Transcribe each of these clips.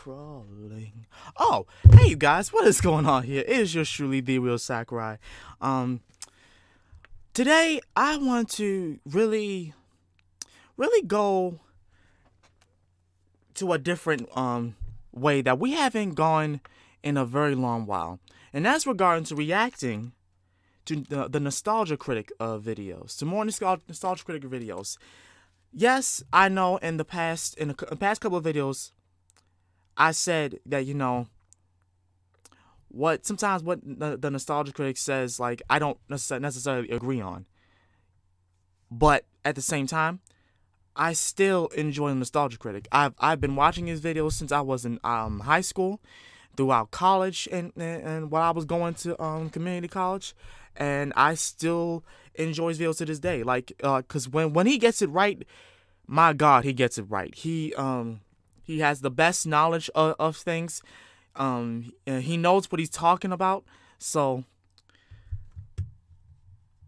crawling. Oh, hey you guys, what is going on here? It is yours truly, the real Sakurai. Today I want to really go to a different way that we haven't gone in a very long while, and that's regarding to reacting to the Nostalgia Critic videos, to more Nostalgia Critic videos. Yes, I know in the past couple of videos, I said that, you know, sometimes what the Nostalgia Critic says, like, I don't necessarily agree on. But at the same time, I still enjoy the Nostalgia Critic. I've been watching his videos since I was in high school, throughout college, and while I was going to community college, and I still enjoy his videos to this day. Like, cause when he gets it right, my God, he gets it right. He has the best knowledge of things. He knows what he's talking about. So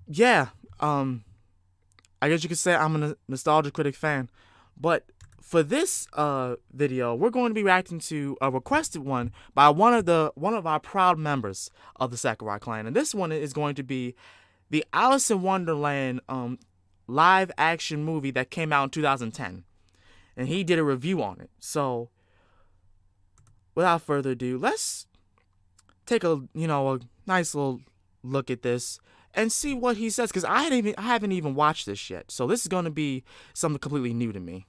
yeah, I guess you could say I'm a Nostalgia Critic fan. But for this video, we're going to be reacting to a requested one by one of our proud members of the Sakurai clan, and this one is going to be the Alice in Wonderland live action movie that came out in 2010, and he did a review on it. So without further ado, let's take a nice little look at this and see what he says, because I haven't even watched this yet. So this is going to be something completely new to me.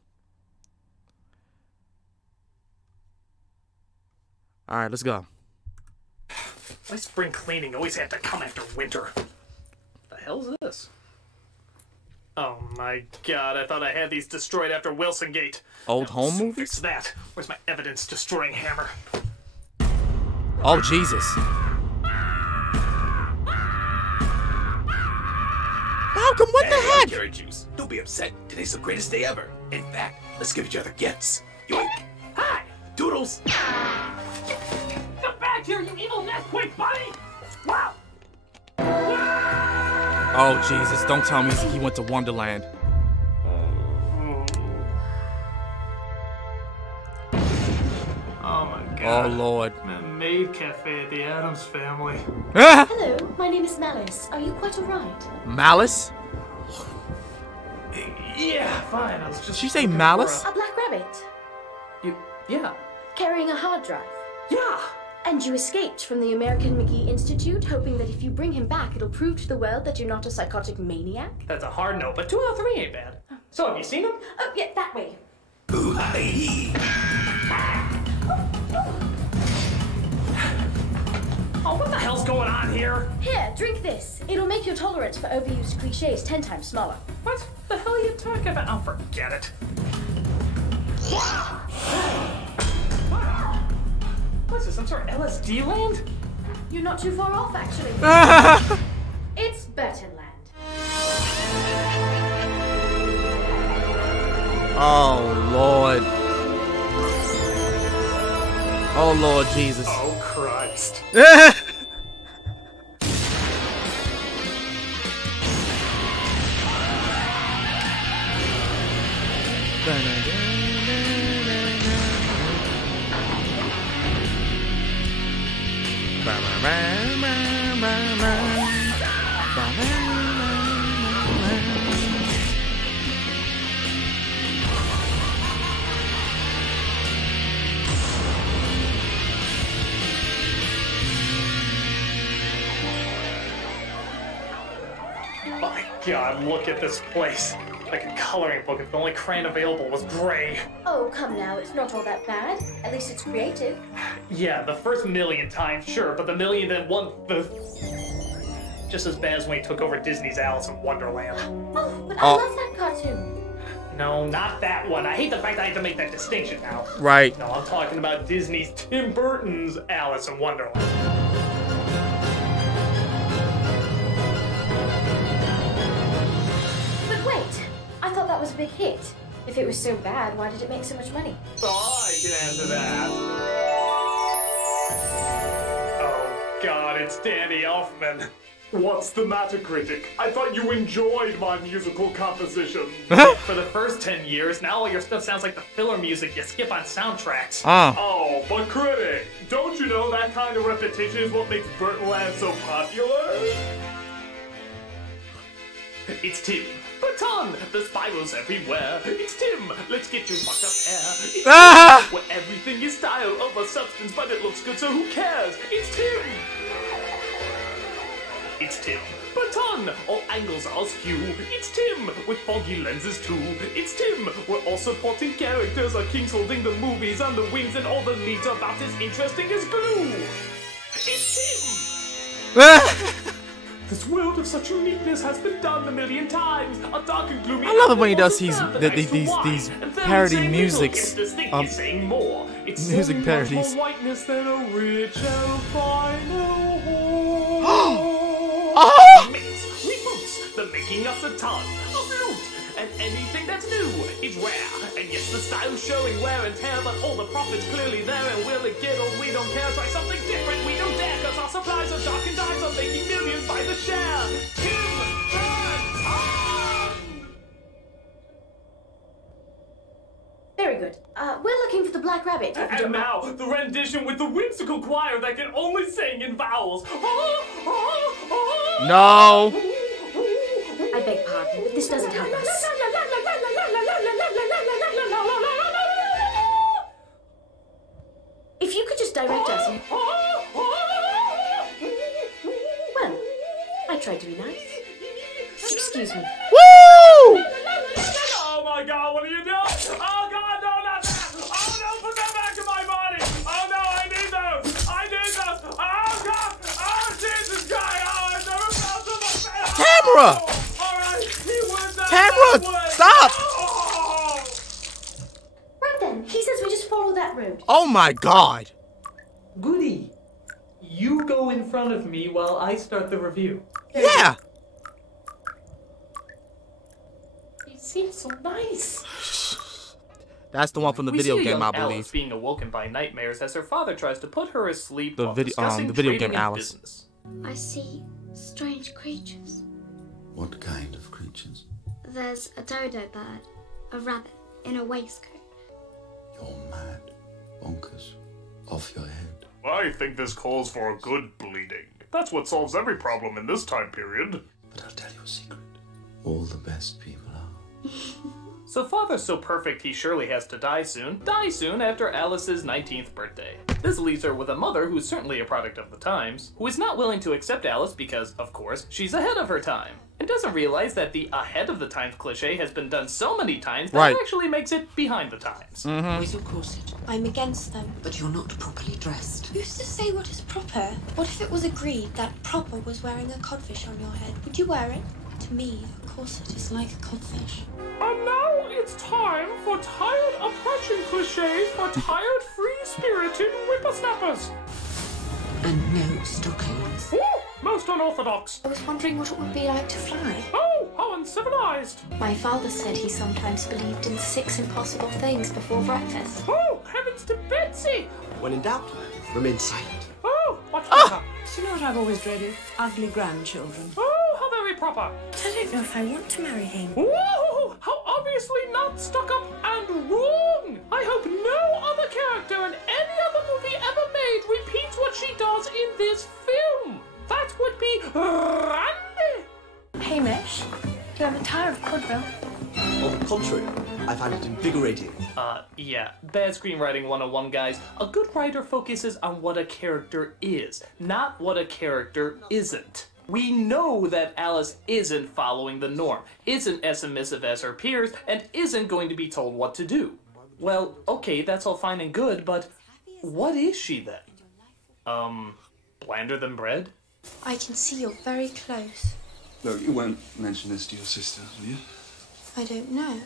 All right, let's go. Why spring cleaning always have to come after winter? The hell's this? Oh my God, I thought I had these destroyed after Wilson Gate. Old home movies? Fix that. Where's my evidence destroying hammer? Oh, Jesus. Malcolm, what the heck? Carrot juice. Don't be upset. Today's the greatest day ever. In fact, let's give each other gifts. Yoink. Hi. Doodles. Come back here, you evil nest quick, buddy! Wow! Oh, Jesus, don't tell me he went to Wonderland. Oh my God. Oh, Lord. Maid cafe at the Addams Family. Hello, my name is Malice. Are you quite alright? Malice? Yeah, fine. I was just. Did she say Malice? A black rabbit. Yeah. Carrying a hard drive. Yeah! And you escaped from the American McGee Institute, hoping that if you bring him back, it'll prove to the world that you're not a psychotic maniac? That's a hard no, but 2 out of 3 ain't bad. So, have you seen him? Oh, yeah, that way. Ooh-hi-hee. Oh, what the hell's going on here? Here, drink this. It'll make your tolerance for overused cliches 10 times smaller. What the hell are you talking about? Oh, forget it. What's this, some sort of LSD land? You're not too far off, actually. It's Burtonland. Oh, Lord. Oh, Lord Jesus. Oh, Christ. My God, look at this place. Like a coloring book if the only crayon available was gray. Oh, come now, it's not all that bad. At least it's creative. Yeah, the first million times, sure, but the million and one... Just as bad as when he took over Disney's Alice in Wonderland. Oh, but I love that cartoon. No, not that one. I hate the fact I have to make that distinction now. Right. No, I'm talking about Disney's Tim Burton's Alice in Wonderland. But wait, I thought that was a big hit. If it was so bad, why did it make so much money? Oh, I can answer that. Oh, God, it's Danny Elfman. What's the matter, Critic? I thought you enjoyed my musical composition. For the first 10 years, now all your stuff sounds like the filler music you skip on soundtracks. Oh, but Critic, don't you know that kind of repetition is what makes Wonderland so popular? It's Tim. Baton! The spirals everywhere. It's Tim! Let's get you fucked up hair. It's Tim! Where everything is style over substance, but it looks good, so who cares? It's Tim! It's Tim. Baton! All angles are askew. It's Tim! With foggy lenses too. It's Tim! Where all supporting characters are kings holding the movies on the wings, and all the leads are about as interesting as glue. It's Tim! This world of such uniqueness has been done a million times. A dark and gloomy. I love it when he does these parody musics. Music parodies. Whiteness than a rich albino. Mix, reboots, the making us a ton of loot, and anything that's new is rare. And yes, the style's showing wear and tear, but all the profit's clearly there. And will it get old? We don't care. Try something different. We don't dare, cause our supplies are dark and dimes are making millions by the share. Tim Burns on! Very good. We're looking for the Black Rabbit. And now, the rendition with the whimsical choir that can only sing in vowels. No. I beg pardon, but this doesn't help us. If you could just direct us. Well, I tried to be nice. Excuse me. Woo! Oh my God, what are you doing? Oh God, no, not that! Oh no, put that back in my body! Oh no, I need those! I need those! Oh God! Oh Jesus Christ! Oh, I've never felt so much better! Tamara! Oh, all right, he went down Tamara, that way. stop! Oh. Right then, he says we just follow that road. Oh my God! Goody, you go in front of me while I start the review. Yeah! He seems so nice. That's the one from the video game, I believe. Alice being awoken by nightmares as her father tries to put her asleep The while video discussing game trading and Alice. business. I see strange creatures. What kind of creatures? There's a dodo bird, a rabbit in a waistcoat. You're mad. Bonkers. Off your head. I think this calls for a good bleeding. That's what solves every problem in this time period. But I'll tell you a secret. All the best people are. So father's so perfect he surely has to die soon. Die soon after Alice's 19th birthday. This leaves her with a mother who's certainly a product of the times, who is not willing to accept Alice because, of course, she's ahead of her time. And doesn't realize that the ahead of the times cliche has been done so many times that it actually makes it behind the times. Where's your corset? I'm against them. But you're not properly dressed. Who's to say what is proper? What if it was agreed that proper was wearing a codfish on your head? Would you wear it? To me, a corset is like a codfish. And now it's time for tired oppression cliches for tired free-spirited whippersnappers. And no stockings. Ooh, most unorthodox. I was wondering what it would be like to fly. Oh, how uncivilized. My father said he sometimes believed in 6 impossible things before breakfast. Oh, heavens to Betsy. When in doubt, remain silent. Oh, what's that? Do you know what I've always dreaded? Ugly grandchildren. Oh, how very proper. I don't know if I want to marry him. Whoa, how obviously not stuck up and wrong. I hope no other character in any other movie ever made repeats what she does in this film. That would be Randy. Hamish, you have a tire of Quadville. On the contrary, I find it invigorating. Yeah. Bad screenwriting 101, guys. A good writer focuses on what a character is, not what a character isn't. We know that Alice isn't following the norm, isn't as submissive as her peers, and isn't going to be told what to do. Well, okay, that's all fine and good, but what is she then? Blander than bread? I can see you're very close. Look, you won't mention this to your sister, will you? I don't know.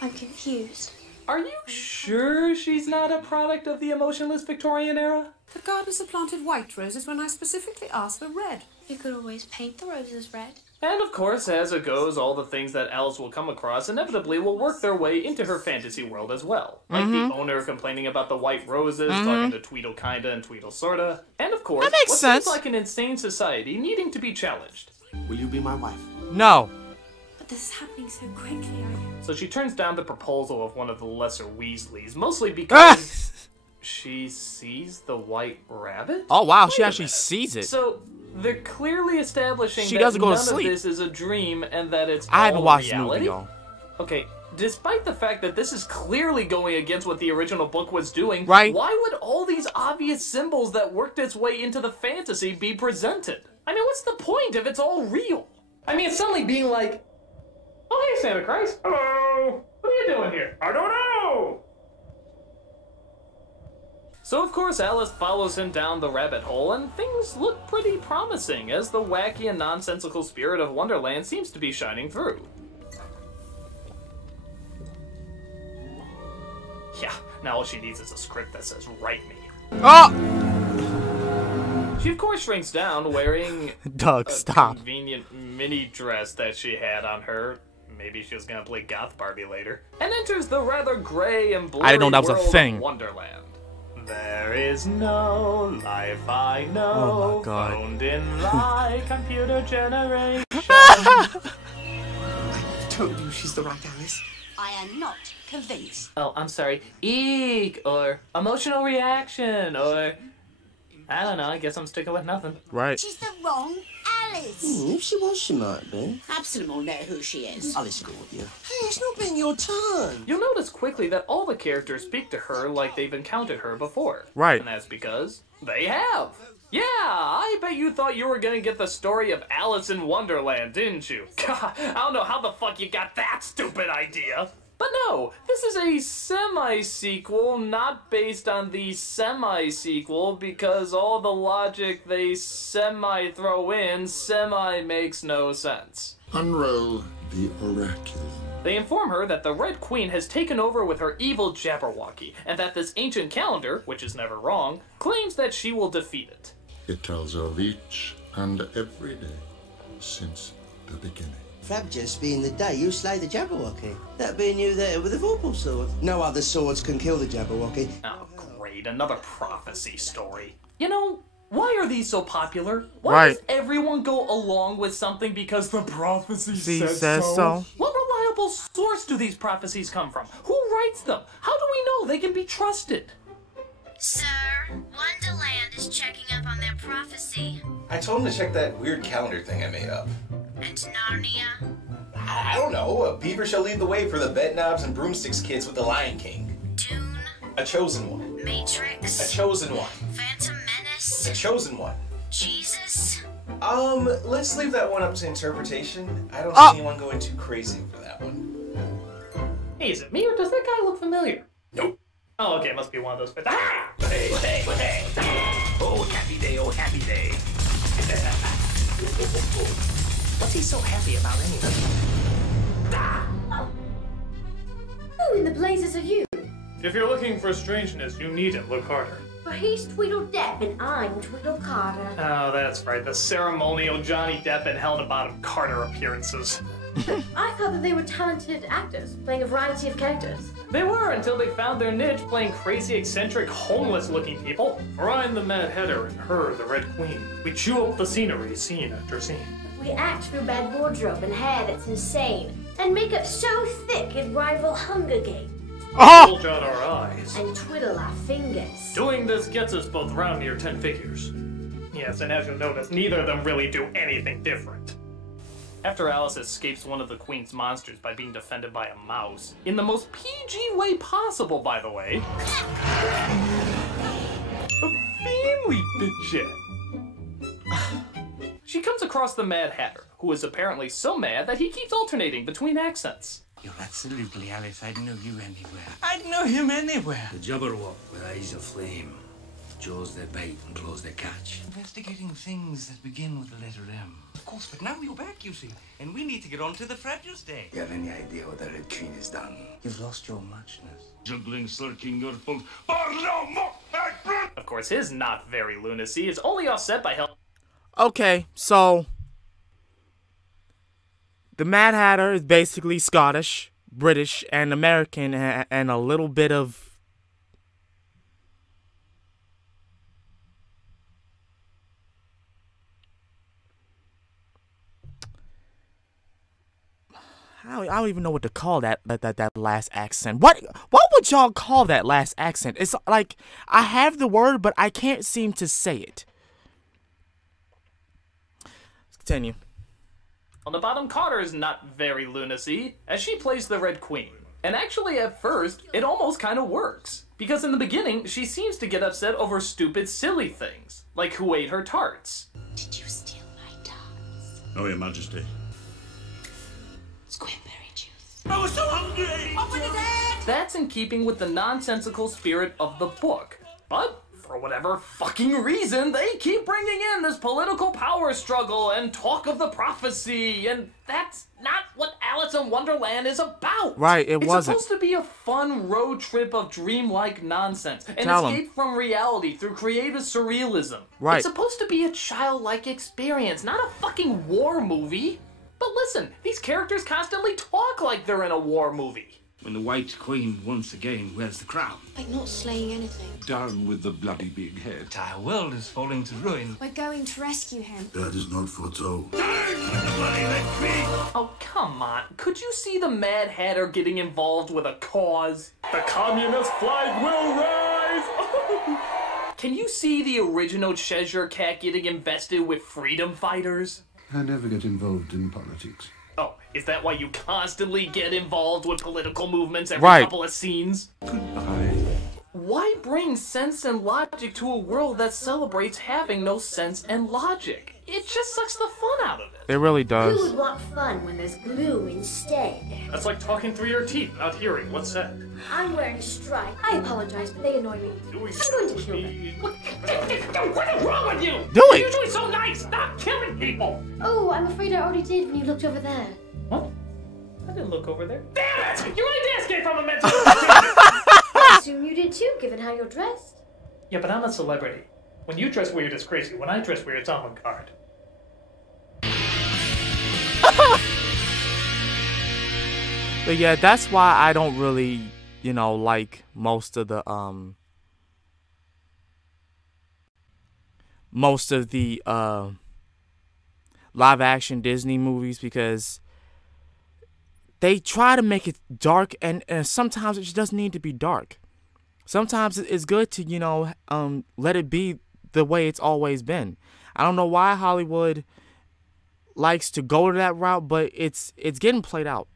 I'm confused. Are you sure she's not a product of the emotionless Victorian era? The gardeners have planted white roses when I specifically asked for red. You could always paint the roses red. And of course, as it goes, all the things that Alice will come across inevitably will work their way into her fantasy world as well. Like the owner complaining about the white roses, talking to Tweedle Kinda and Tweedle Sorta. And of course, That makes what sense. seems like an insane society needing to be challenged. Will you be my wife? No. But this is happening so quickly. So she turns down the proposal of one of the lesser Weasleys, mostly because she sees the white rabbit? Oh wow, Wait she a actually minute. sees it. So they're clearly establishing She that doesn't go to none sleep. of this is a dream and that it's I haven't all watched the reality? movie, y'all. Okay, despite the fact that this is clearly going against what the original book was doing, Right. why would all these obvious symbols that worked its way into the fantasy be presented? I mean, what's the point if it's all real? I mean, it's suddenly being like, oh, hey, Santa Christ. Hello. What are you doing here? I don't know. So, of course, Alice follows him down the rabbit hole, and things look pretty promising as the wacky and nonsensical spirit of Wonderland seems to be shining through. Yeah, now all she needs is a script that says, write me. Oh! She, of course, shrinks down, wearing Doug, a stop. convenient mini dress that she had on her. Maybe she was gonna play Goth Barbie later. And enters the rather gray and blurry I didn't know that was a world thing. of Wonderland. There is no life I know, Oh my God. phoned in by computer generation. I told you she's the right Alice. I am not convinced. Oh, I'm sorry. Eek, or emotional reaction, or I don't know. I guess I'm sticking with nothing. Right. She's the wrong Alice. If she was, she might be. Absalom will know who she is. Alice, go with you. Hey, it's not been your turn. You'll notice quickly that all the characters speak to her like they've encountered her before. Right. And that's because they have. Yeah, I bet you thought you were gonna get the story of Alice in Wonderland, didn't you? God, I don't know how the fuck you got that stupid idea. But no, this is a semi-sequel, not based on the semi-sequel, because all the logic they semi-throw in semi-makes no sense. Unroll the oracle. They inform her that the Red Queen has taken over with her evil Jabberwocky, and that this ancient calendar, which is never wrong, claims that she will defeat it. It tells of each and every day since the beginning. Frab just being the day you slay the Jabberwocky. That being you there with a vorpal sword. No other swords can kill the Jabberwocky. Oh, great, another prophecy story. You know, why are these so popular? Why Right. does everyone go along with something because the prophecy She says says so. What reliable source do these prophecies come from? Who writes them? How do we know they can be trusted? Sir, Wonderland is checking up on their prophecy. I told him to check that weird calendar thing I made up. And Narnia? I don't know. A beaver shall lead the way for the bedknobs and broomsticks kids with the Lion King. Dune? A chosen one. Matrix? A chosen one. Phantom Menace? A chosen one. Jesus? Let's leave that one up to interpretation. I don't Oh. see anyone going too crazy for that one. Hey, is it me or does that guy look familiar? Nope. Oh, okay, it must be one of those. Ah! Hey, hey, hey. Oh, happy day, oh, happy day. What's he so happy about anyway? Who in the blazes are you? If you're looking for strangeness, you needn't look harder. But he's Tweedle Depp and I'm Tweedle Carter. Oh, that's right. The ceremonial Johnny Depp and Helena Bottom Carter appearances. I thought that they were talented actors, playing a variety of characters. They were until they found their niche playing crazy, eccentric, homeless-looking people. For I'm the Mad Hatter and her the Red Queen. We chew up the scenery scene after scene. We act through bad wardrobe and hair that's insane, and makeup so thick it rival Hunger Games, Oh! Bulge out our eyes. and twiddle our fingers. Doing this gets us both round near 10 figures. Yes, and as you'll notice, neither of them really do anything different. After Alice escapes one of the Queen's monsters by being defended by a mouse, in the most PG way possible, by the way, a family fidget. She comes across the Mad Hatter, who is apparently so mad that he keeps alternating between accents. You're absolutely Alice. I'd know you anywhere. I'd know him anywhere. The Jabberwock with eyes of flame. Jaws that bite and claws that catch. Investigating things that begin with the letter M. Of course, but now you're back, you see. And we need to get on to the Fragile Day. You have any idea what the Red Queen has done? You've lost your muchness. Juggling, slurking your folks. Of course, his not very lunacy is only offset by help. Okay, so The Mad Hatter is basically Scottish, British, and American, and a little bit of... I don't even know what to call that last accent. What would y'all call that last accent? It's like, I have the word, but I can't seem to say it. Let's continue. On the bottom, Carter is not very lunacy, as she plays the Red Queen. And actually, at first, it almost kind of works. Because in the beginning, she seems to get upset over stupid, silly things. Like who ate her tarts. Did you steal my tarts? No, Your Majesty. Squimberry juice. I was so hungry! Open his head! That's in keeping with the nonsensical spirit of the book. But, for whatever fucking reason, they keep bringing in this political power struggle and talk of the prophecy, and that's not what Alice in Wonderland is about. Right, it wasn't. It's supposed to be a fun road trip of dreamlike nonsense, and Tell 'em. escape from reality through creative surrealism. Right. It's supposed to be a childlike experience, not a fucking war movie. But listen, these characters constantly talk like they're in a war movie. When the White Queen once again wears the crown. Like not slaying anything. Down with the bloody big head. The entire world is falling to ruin. We're going to rescue him. That is not foretold. Oh, come on. Could you see the Mad Hatter getting involved with a cause? The communist flag will rise! Can you see the original Cheshire Cat getting invested with freedom fighters? I never get involved in politics. Oh, is that why you constantly get involved with political movements every Right. couple of scenes? Goodbye. Why bring sense and logic to a world that celebrates having no sense and logic? It just sucks the fun out of it. It really Who does. would want fun when there's glue instead? That's like talking through your teeth, not hearing what's said. I'm wearing a stripe. I apologize, but they annoy me. I'm going to kill them. What is wrong with you? Do You're it. usually so nice. Stop killing people. Oh, I'm afraid I already did when you looked over there. What? I didn't look over there. Damn it! Your ideas came from a mental I assume you did too, given how you're dressed. Yeah, but I'm a celebrity. When you dress weird, it's crazy. When I dress weird, it's avant-garde. But yeah, that's why I don't really, like most of the live action Disney movies, because they try to make it dark, and sometimes it just doesn't need to be dark. Sometimes it's good to, let it be the way it's always been. I don't know why Hollywood likes to go to that route, but it's getting played out.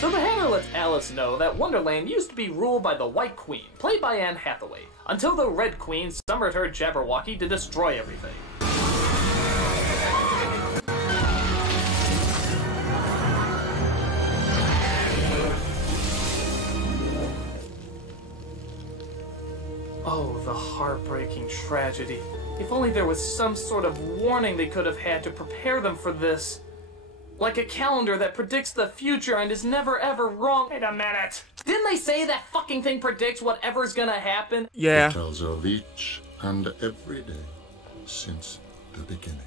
So the Hatter lets Alice know that Wonderland used to be ruled by the White Queen, played by Anne Hathaway, until the Red Queen summoned her Jabberwocky to destroy everything. Oh, the heartbreaking tragedy. If only there was some sort of warning they could have had to prepare them for this. Like a calendar that predicts the future and is never ever wrong. Wait a minute. Didn't they say that fucking thing predicts whatever's gonna happen? Yeah. It tells of each and every day since the beginning.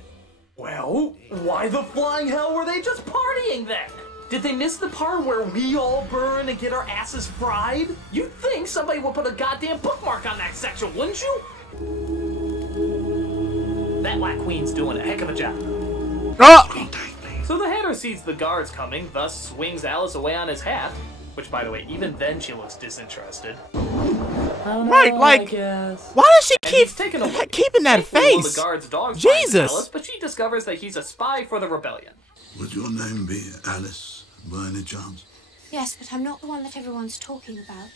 Well, why the flying hell were they just partying then? Did they miss the part where we all burn and get our asses fried? You'd think somebody would put a goddamn bookmark on that section, wouldn't you? That Black Queen's doing a heck of a job. Oh! So the Hatter sees the guards coming, thus swings Alice away on his hat. Which, by the way, even then she looks disinterested. Right, like, why does she keep keeping that face? The guard's dog Jesus! Alice, but she discovers that he's a spy for the rebellion. Would your name be Alice, by any chance? Yes, but I'm not the one that everyone's talking about.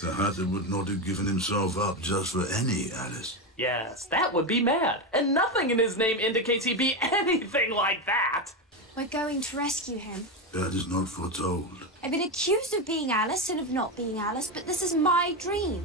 The Hatter would not have given himself up just for any Alice. Yes, that would be mad. And nothing in his name indicates he'd be anything like that. We're going to rescue him. That is not foretold. I've been accused of being Alice and of not being Alice, but this is my dream.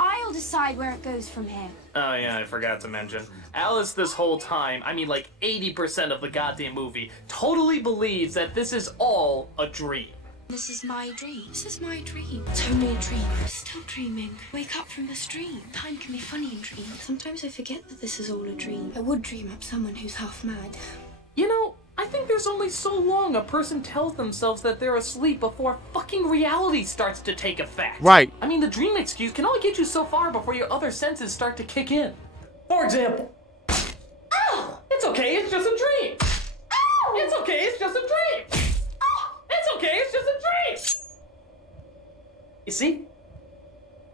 I'll decide where it goes from here. Oh yeah, I forgot to mention. Alice this whole time, I mean like 80% of the goddamn movie, totally believes that this is all a dream. This is my dream. This is my dream. It's only a dream. I'm still dreaming. Wake up from this dream. Time can be funny in dreams. Sometimes I forget that this is all a dream. I would dream up someone who's half mad. You know, I think there's only so long a person tells themselves that they're asleep before fucking reality starts to take effect. Right. I mean, the dream excuse can only get you so far before your other senses start to kick in. For example, oh, it's okay, it's just a dream. Oh, it's okay, it's just a dream. Oh, it's okay, it's just a dream. You see?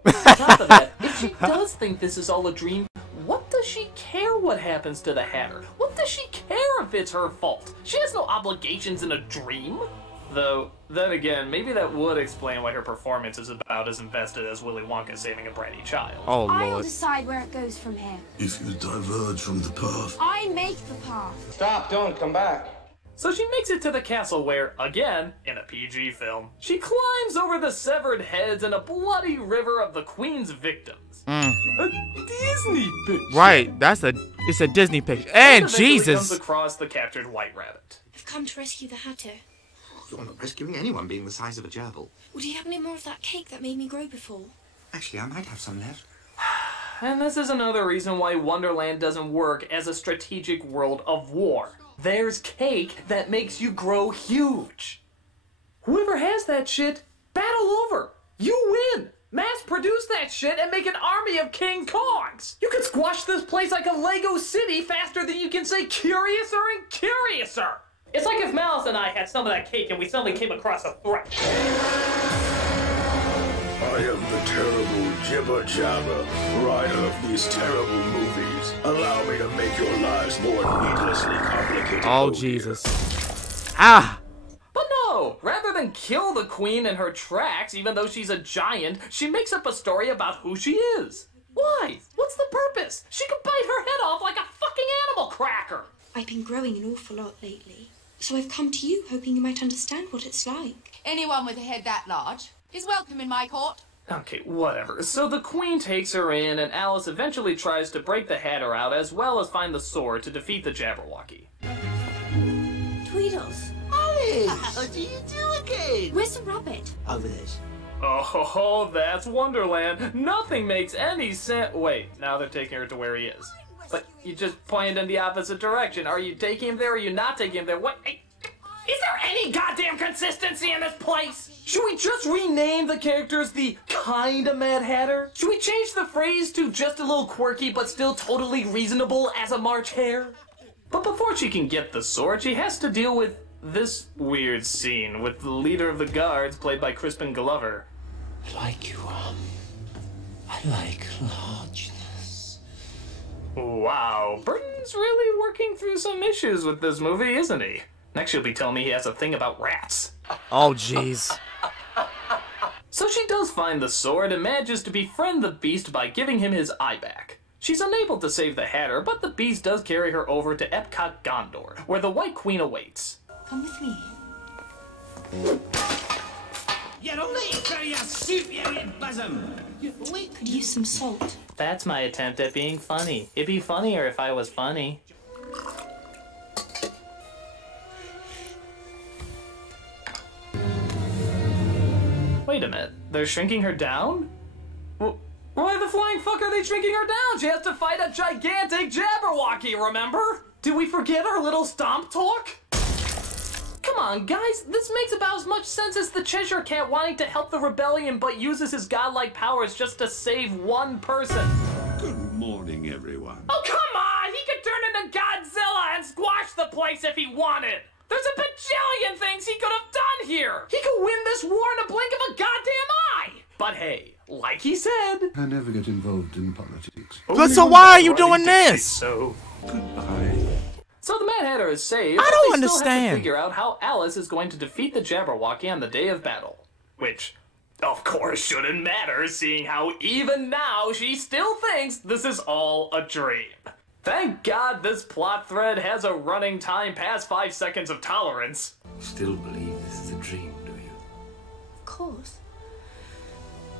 On top of that, if she does think this is all a dream, what does she care what happens to the Hatter? What does she care if it's her fault? She has no obligations in a dream. Though, then again, maybe that would explain why her performance is about as invested as Willy Wonka saving a bratty child. Oh, I'll Lord. decide where it goes from here. If you diverge from the path. I make the path. Stop, don't come back. So she makes it to the castle where, again, in a PG film, she climbs over the severed heads in a bloody river of the Queen's victims. A Disney picture. Right, it's a Disney picture. And Jesus! Comes across the captured White Rabbit. I've come to rescue the Hatter. You're not rescuing anyone being the size of a gerbil. Would you have any more of that cake that made me grow before? Actually, I might have some left. And this is another reason why Wonderland doesn't work as a strategic world of war. There's cake that makes you grow huge. Whoever has that shit, battle over. You win. Mass produce that shit and make an army of King Kongs. You could squash this place like a Lego city faster than you can say curiouser and curiouser. It's like if Malice and I had some of that cake and we suddenly came across a threat. I am the terrible jibber jabber, writer of these terrible movies. Allow me to make your lives more needlessly complicated. Oh, Jesus. Ah! But no, rather than kill the Queen in her tracks, even though she's a giant, she makes up a story about who she is. Why? What's the purpose? She could bite her head off like a fucking animal cracker. I've been growing an awful lot lately, so I've come to you hoping you might understand what it's like. Anyone with a head that large is welcome in my court. Okay, whatever. So the Queen takes her in, and Alice eventually tries to break the Hatter out, as well as find the sword to defeat the Jabberwocky. Tweedles. Alice! How do you do again? Where's the rabbit? Over there. Oh, that's Wonderland. Nothing makes any sense. Wait, now they're taking her to where he is. But you just pointed in the opposite direction. Are you taking him there, or are you not taking him there? What? Is there any goddamn consistency in this place? Should we just rename the characters the Kinda Mad Hatter? Should we change the phrase to just a little quirky but still totally reasonable as a March Hare? But before she can get the sword, she has to deal with this weird scene with the leader of the guards, played by Crispin Glover. I like you, I like largeness. Wow, Burton's really working through some issues with this movie, isn't he? Next she'll be telling me he has a thing about rats. Oh, jeez. So she does find the sword and manages to befriend the Beast by giving him his eye back. She's unable to save the Hatter, but the Beast does carry her over to Epcot Gondor, where the White Queen awaits. Come with me. You're late for your soup, you wee bosom. Could use some salt. That's my attempt at being funny. It'd be funnier if I was funny. Wait a minute, they're shrinking her down? Why the flying fuck are they shrinking her down? She has to fight a gigantic Jabberwocky, remember? Did we forget our little stomp talk? Come on, guys, this makes about as much sense as the Cheshire Cat wanting to help the rebellion but uses his godlike powers just to save one person. Good morning, everyone. Oh, come on! He could turn into Godzilla and squash the place if he wanted! There's a bajillion things he could have done here! He could win this war in a blink of a goddamn eye! But hey, like he said... I never get involved in politics. But so why are you doing this? So goodbye. So the Mad Hatter is saved. I don't but they still have to understand. figure out how Alice is going to defeat the Jabberwocky on the day of battle. Which, of course, shouldn't matter, seeing how even now she still thinks this is all a dream. Thank God this plot thread has a running time past 5 seconds of tolerance. Still believe this is a dream, do you? Of course.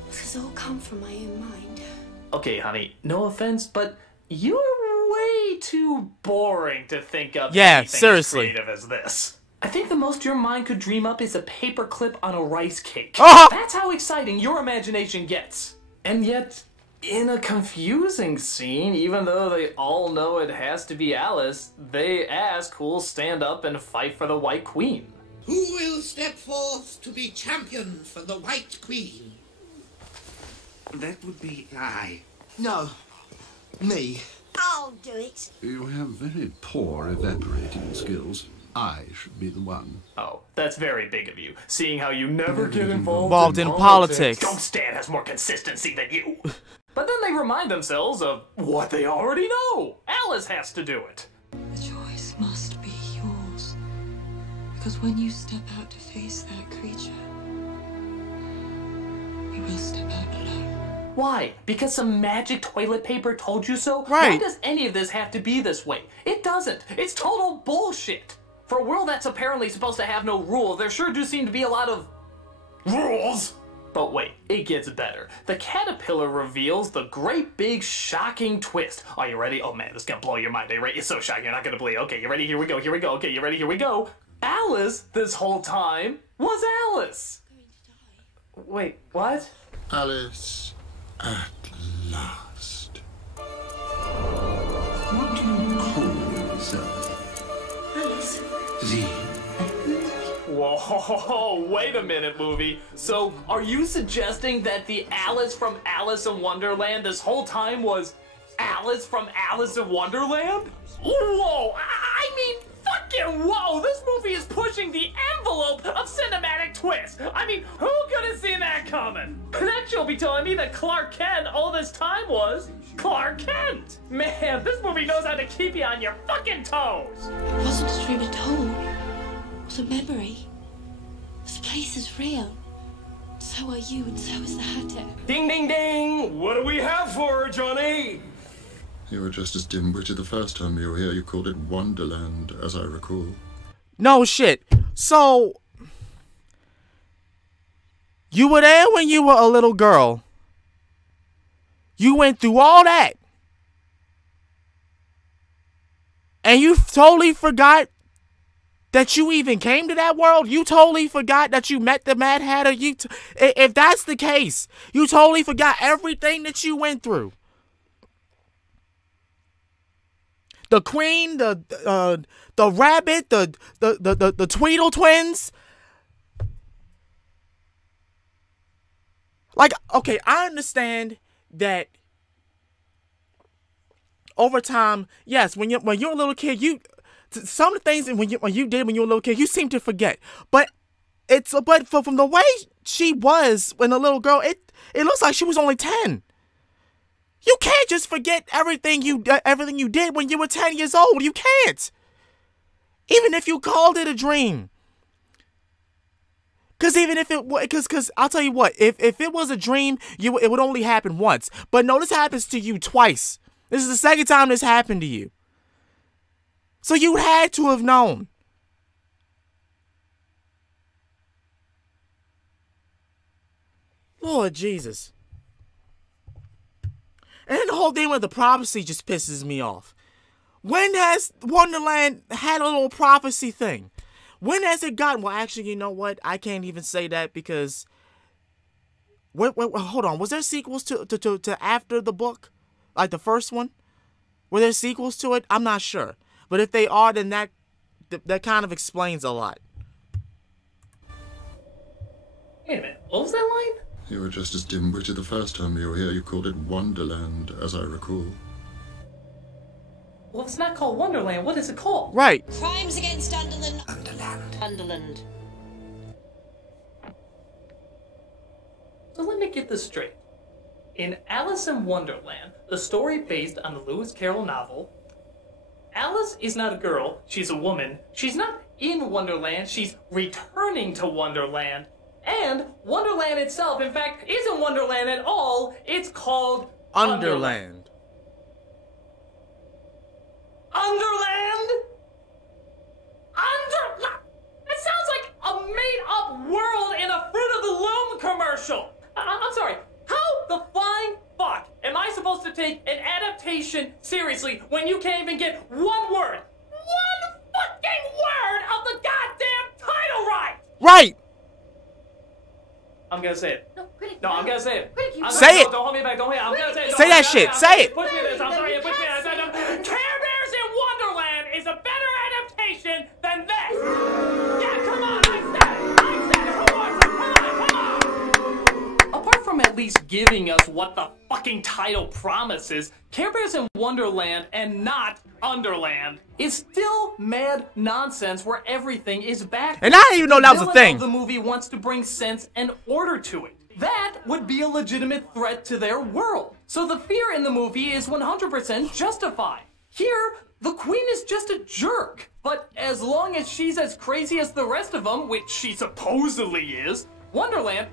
This has all come from my own mind. Okay, honey, no offense, but you're way too boring to think of Yeah, anything seriously. as creative as this. I think the most your mind could dream up is a paperclip on a rice cake. Oh! That's how exciting your imagination gets. And yet, in a confusing scene, even though they all know it has to be Alice, they ask who'll stand up and fight for the White Queen. Who will step forth to be champion for the White Queen? That would be I. No. Me. I'll do it. You have very poor evaporating skills. I should be the one. Oh, that's very big of you, seeing how you never get Involved in politics. Don't Stan has more consistency than you. But then they remind themselves of what they already know. Alice has to do it. The choice must be yours. Because when you step out to face that creature, you will step out alone. Why? Because some magic toilet paper told you so? Right. Why does any of this have to be this way? It doesn't. It's total bullshit. For a world that's apparently supposed to have no rules, there sure do seem to be a lot of rules. But wait, it gets better. The caterpillar reveals the great big shocking twist. Are you ready? Oh man, this is gonna blow your mind. Are you ready? It's so shocking, you're not gonna believe. Okay, you ready? Here we go, here we go. Okay, you ready? Here we go. Alice, this whole time, was Alice. Wait, what? Alice, at last. What do you call yourself? Alice. Z. Whoa, wait a minute, movie. So, are you suggesting that the Alice from Alice in Wonderland this whole time was Alice from Alice in Wonderland? Whoa, I mean, fucking whoa, this movie is pushing the envelope of cinematic twists. I mean, who could have seen that coming? Next you'll be telling me that Clark Kent all this time was Clark Kent. Man, this movie knows how to keep you on your fucking toes. It wasn't a dream at all. It was a memory. This place is real. So are you, and so is the Hatter. Ding, ding, ding! What do we have for her, Johnny? You were just as dim-witted the first time you were here. You called it Wonderland, as I recall. No shit. So, you were there when you were a little girl. You went through all that. And you totally forgot that you even came to that world? You totally forgot that you met the Mad Hatter? If that's the case, you totally forgot everything that you went through. The Queen, the Rabbit, the Tweedle Twins. Like, okay, I understand that over time, yes, when you're a little kid, some of the things when you did when you were a little kid, you seem to forget. But from the way she was when a little girl, it looks like she was only 10. You can't just forget everything you did when you were 10 years old. You can't. Even if you called it a dream. Because even if it was, because I'll tell you what, if it was a dream, it would only happen once. But no, this happens to you twice. This is the second time this happened to you. So you had to have known. Lord Jesus. And then the whole thing with the prophecy just pisses me off. When has Wonderland had a little prophecy thing? When has it gotten... Well, actually, you know what? I can't even say that because... Wait, hold on. Was there sequels to after the book? Like the first one? Were there sequels to it? I'm not sure. But if they are, then that kind of explains a lot. Wait a minute. What was that line? You were just as dim-witted the first time you were here. You called it Wonderland, as I recall. Well, it's not called Wonderland. What is it called? Right. Crimes against Underland. Underland. So let me get this straight. In Alice in Wonderland, the story based on the Lewis Carroll novel, Alice is not a girl, she's a woman. She's not in Wonderland, she's returning to Wonderland. And Wonderland itself, in fact, isn't Wonderland at all. It's called Underland. Underland? That sounds like a made-up world in a Fruit of the Loom commercial. I'm sorry. How the flying fuck am I supposed to take an adaptation seriously when you can't even get one word? One fucking word of the goddamn Right. I'm gonna say it. No, Critic. No, I'm gonna say it. Critic, you Say it. Don't hold me back. Don't hold me back. I'm gonna say it. Say that shit. Say it. Push me this. I'm sorry. Push me this. Care Bears in Wonderland is a better adaptation than this. Yeah, come on. I said it. Who wants it? Come on. Apart from at least giving us what the fucking title promises, Care Bears in Wonderland and not Underland is still mad nonsense where everything is back. And I didn't even know that was a thing. The movie wants to bring sense and order to it. That would be a legitimate threat to their world. So the fear in the movie is 100% justified. Here, the queen is just a jerk. But as long as she's as crazy as the rest of them, which she supposedly is, Underland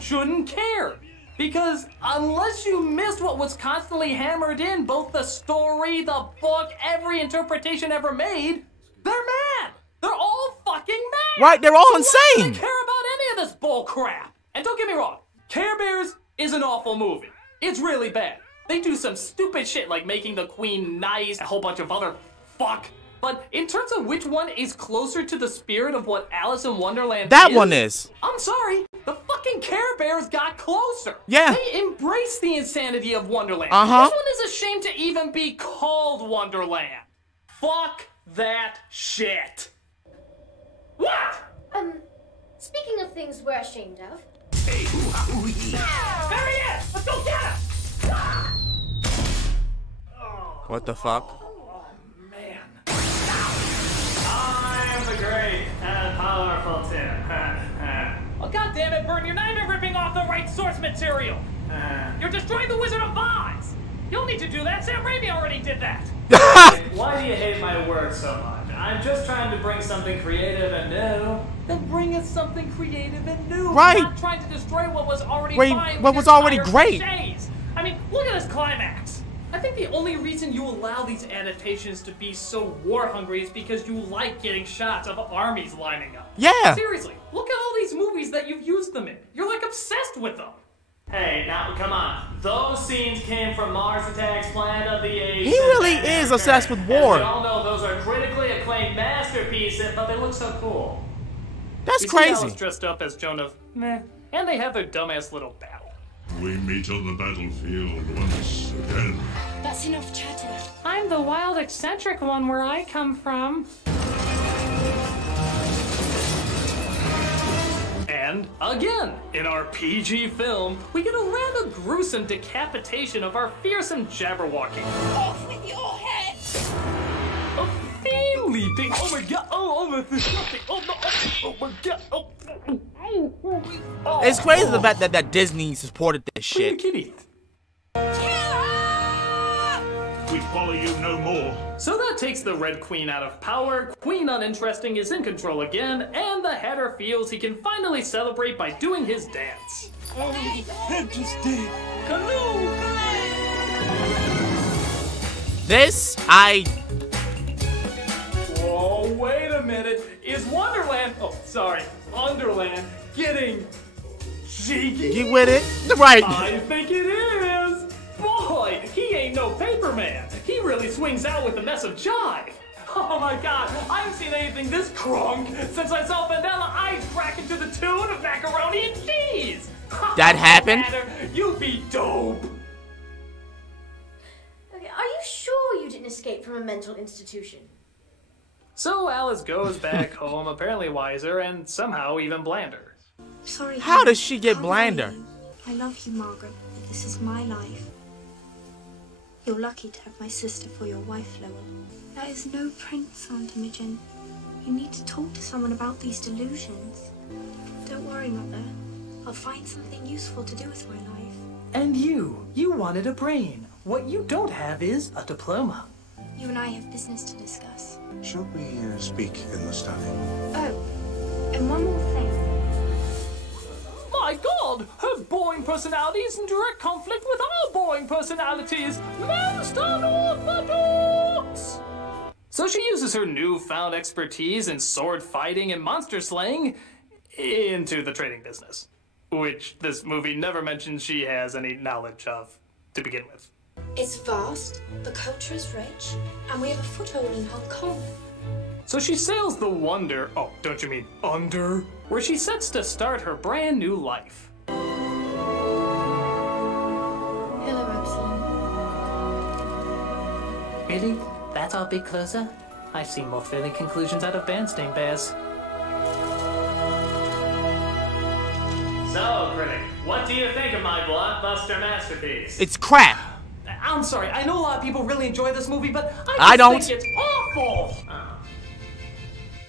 shouldn't care. Because unless you missed what was constantly hammered in both the story, the book, every interpretation ever made, they're mad. They're all fucking mad. Right, they're all so insane. Why do they care about any of this bull crap? And don't get me wrong, Care Bears is an awful movie. It's really bad. They do some stupid shit like making the queen nice, a whole bunch of other fuck. But in terms of which one is closer to the spirit of what Alice in Wonderland that one is. I'm sorry, the fucking Care Bears got closer. Yeah. They embraced the insanity of Wonderland. Uh-huh. This one is ashamed to even be called Wonderland. Fuck that shit. What? Speaking of things we're ashamed of. Hey, hoo-ha-hoo-hee. There he is! Let's go get him! What the fuck? I'm the great and powerful Tim. Oh, God damn it, Bert, you're not even ripping off the right source material. You're destroying the Wizard of Oz. You don't need to do that. Sam Raimi already did that. Why do you hate my work so much? I'm just trying to bring something creative and new. Then bring us something creative and new. Right. Not trying to destroy what was already Wait, fine. what was already great. Cliches. I mean, look at this climax. I think the only reason you allow these adaptations to be so war-hungry is because you like getting shots of armies lining up. Yeah. Seriously, look at all these movies that you've used them in. You're like obsessed with them. Hey, now, come on. Those scenes came from Mars Attacks, Planet of the Apes. He really is obsessed with war. We all know those are critically acclaimed masterpieces, but they look so cool. That's We crazy. See Alice dressed up as Joan of meh, and they have their dumbass little battle. We meet on the battlefield once again. That's enough chatter. I'm the wild, eccentric one where I come from. And again, in our PG film, we get a rather gruesome decapitation of our fearsome Jabberwocky. Off with your head! A fiend leaping! Oh my god! Oh my god! Oh no! Oh my god! Oh. It's crazy the fact that Disney supported this shit. Kitty. We follow you no more. So that takes the Red Queen out of power, Queen Uninteresting is in control again, and the Hatter feels he can finally celebrate by doing his dance. Interesting. This, Whoa, wait a minute. Is Wonderland, Underland, getting cheeky? You with it? Right. I think it is. Boy, he ain't no paper man. He really swings out with a mess of jive. Oh my god, I haven't seen anything this crunk since I saw Vanilla Ice crack into the tune of macaroni and cheese. That happened? You be dope. Okay, are you sure you didn't escape from a mental institution? So Alice goes back home, apparently wiser and somehow even blander. Sorry. How does she get blander? I love you, Margaret, but this is my life. You're lucky to have my sister for your wife, Lowell. There is no prince, Aunt Imogen. You need to talk to someone about these delusions. Don't worry, Mother. I'll find something useful to do with my life. And you wanted a brain. What you don't have is a diploma. You and I have business to discuss. Should we speak in the study? Oh, and one more thing. My god! Her boring personality is in direct conflict with our boring personalities! Most unorthodox! So she uses her newfound expertise in sword fighting and monster slaying into the trading business. Which this movie never mentions she has any knowledge of to begin with. It's vast, the culture is rich, and we have a foothold in Hong Kong. So she sails the Wonder, oh, don't you mean under, where she sets to start her brand new life. Hello, Epsilon. Really? That's our big closer? I've seen more fitting conclusions out of Bernstein Bears. So, Critic, what do you think of my blockbuster masterpiece? It's crap. I'm sorry, I know a lot of people really enjoy this movie, but I don't. think it's awful!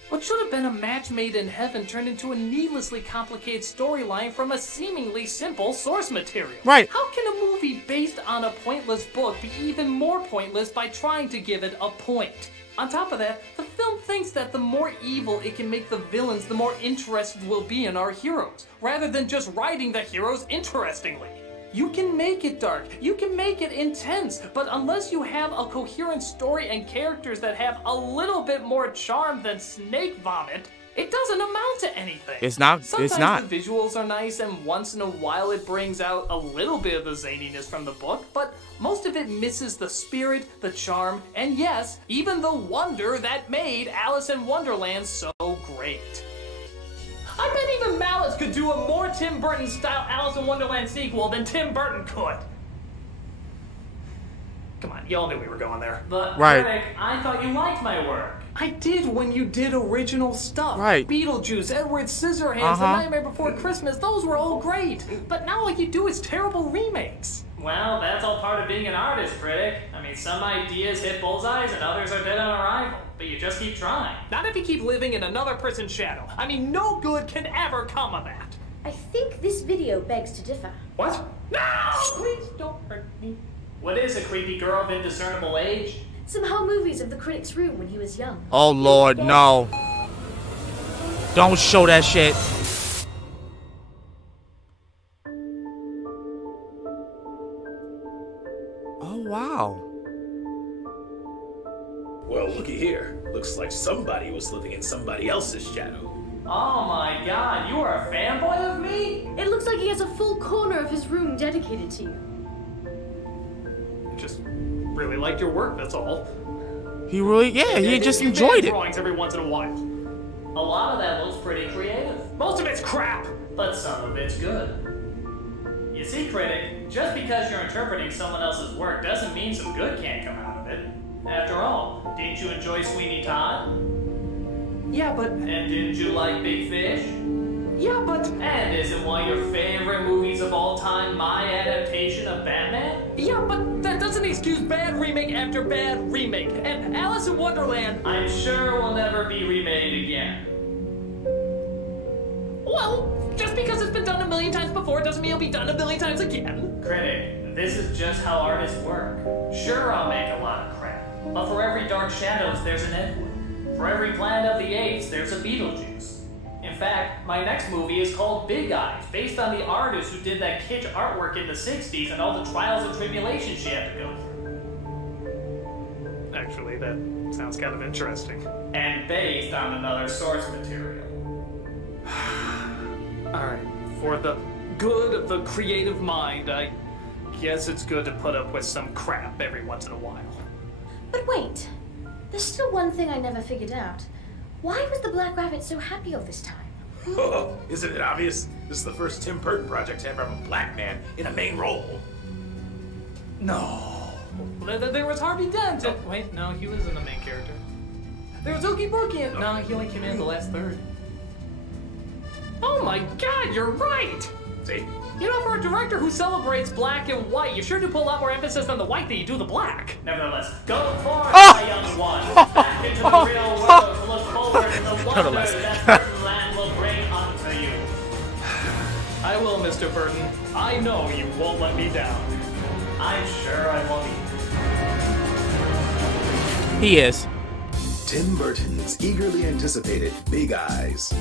What should have been a match made in heaven turned into a needlessly complicated storyline from a seemingly simple source material. Right. How can a movie based on a pointless book be even more pointless by trying to give it a point? On top of that, the film thinks that the more evil it can make the villains, the more interested we'll be in our heroes, rather than just writing the heroes interestingly. You can make it dark, you can make it intense, but unless you have a coherent story and characters that have a little bit more charm than snake vomit, it doesn't amount to anything. It's not. Sometimes the visuals are nice, and once in a while it brings out a little bit of the zaniness from the book, but most of it misses the spirit, the charm, and yes, even the wonder that made Alice in Wonderland so great. I bet even Malice could do a more Tim Burton-style Alice in Wonderland sequel than Tim Burton could. Come on, y'all knew we were going there. But, right. Critic, I thought you liked my work. I did when you did original stuff. Right. Beetlejuice, Edward Scissorhands, The Nightmare Before Christmas, those were all great. But now all you do is terrible remakes. Well, that's all part of being an artist, Critic. I mean, some ideas hit bullseyes and others are dead on arrival. But you just keep trying. Not if you keep living in another person's shadow. I mean, no good can ever come of that. I think this video begs to differ. What? No! Please don't hurt me. What is a creepy girl of indiscernible age? Some home movies of the critic's room when he was young. Oh Lord, no. Don't show that shit. Oh wow. Well, looky here. Looks like somebody was living in somebody else's shadow. Oh my god, you are a fanboy of me? It looks like he has a full corner of his room dedicated to you. Just really liked your work, that's all. He really, yeah, he just enjoyed it. Drawings every once in a while. A lot of that looks pretty creative. Most of it's crap! But some of it's good. You see, Critic, just because you're interpreting someone else's work doesn't mean some good can't come out of it. After all, didn't you enjoy Sweeney Todd? Yeah, but... And didn't you like Big Fish? Yeah, but... And isn't one of your favorite movies of all time my adaptation of Batman? Yeah, but that doesn't excuse bad remake after bad remake. And Alice in Wonderland... I'm sure will never be remade again. Well, just because it's been done a million times before doesn't mean it'll be done a million times again. Critic, this is just how artists work. Sure, I'll make a lot of crap. But for every Dark Shadows, there's an Edward. For every Planet of the Apes, there's a Beetlejuice. In fact, my next movie is called Big Eyes, based on the artist who did that kitsch artwork in the 60s and all the trials and tribulations she had to go through. Actually, that sounds kind of interesting. And based on another source material. Alright, for the good of the creative mind, I guess it's good to put up with some crap every once in a while. But wait, there's still one thing I never figured out. Why was the Black Rabbit so happy all this time? Oh, isn't it obvious? This is the first Tim Burton project to ever have a black man in a main role. No. There was Harvey Dent. Wait, no, he wasn't a main character. There was Oogie Boogie. No, he only came in the last third. Oh my god, you're right! See? You know, for a director who celebrates black and white, you sure do put a lot more emphasis on the white than you do the black. Nevertheless, go forth, my young one, back into the real world to look forward to the wonder that Burtonland will bring unto you. I will, Mr. Burton. I know you won't let me down. I'm sure I won't either. He is. Tim Burton's eagerly anticipated Big Eyes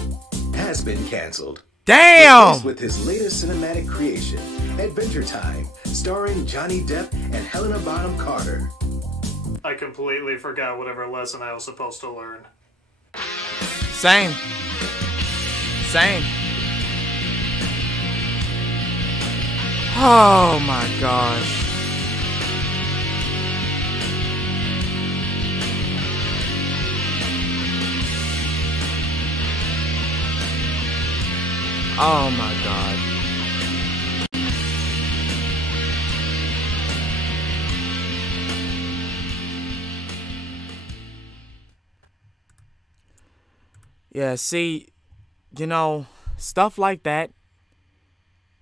has been canceled. Damn! With his latest cinematic creation, Adventure Time, starring Johnny Depp and Helena Bonham Carter. I completely forgot whatever lesson I was supposed to learn. Same. Same. Oh my gosh. Oh my god. Yeah, see, you know, stuff like that.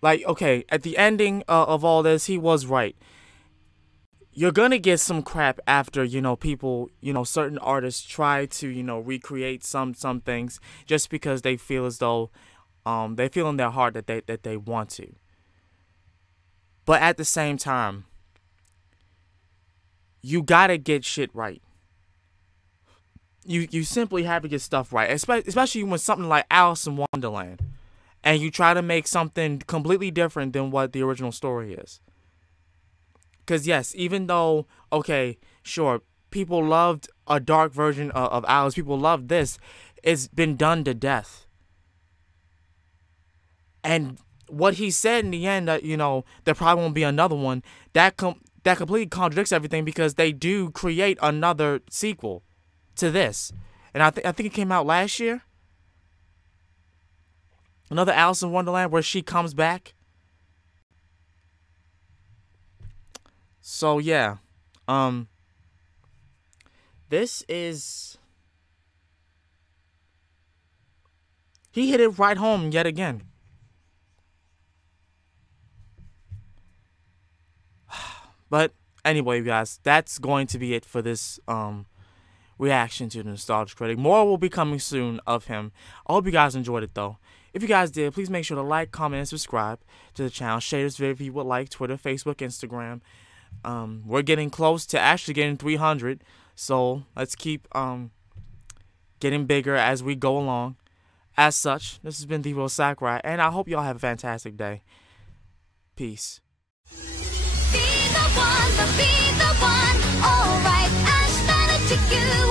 Like, okay, at the ending of all this, he was right. You're gonna get some crap after, you know, people, you know, certain artists try to, you know, recreate some things just because they feel as though they feel in their heart that they want to. But at the same time, you gotta get shit right. You simply have to get stuff right, especially when something like Alice in Wonderland, and you try to make something completely different than what the original story is. Because yes, even though, okay, sure, people loved a dark version of Alice, people loved this, it's been done to death. And what he said in the end, that, you know, there probably won't be another one, that completely contradicts everything, because they do create another sequel to this. And I think it came out last year. Another Alice in Wonderland where she comes back. So yeah. This is, he hit it right home yet again. But anyway, guys, that's going to be it for this reaction to the Nostalgia Critic. More will be coming soon of him. I hope you guys enjoyed it, though. If you guys did, please make sure to like, comment, and subscribe to the channel. Share this video if you would like. Twitter, Facebook, Instagram. We're getting close to actually getting 300. So let's keep getting bigger as we go along. As such, this has been the real Sakurai, and I hope y'all have a fantastic day. Peace. Be the one, alright, I'll start it to you.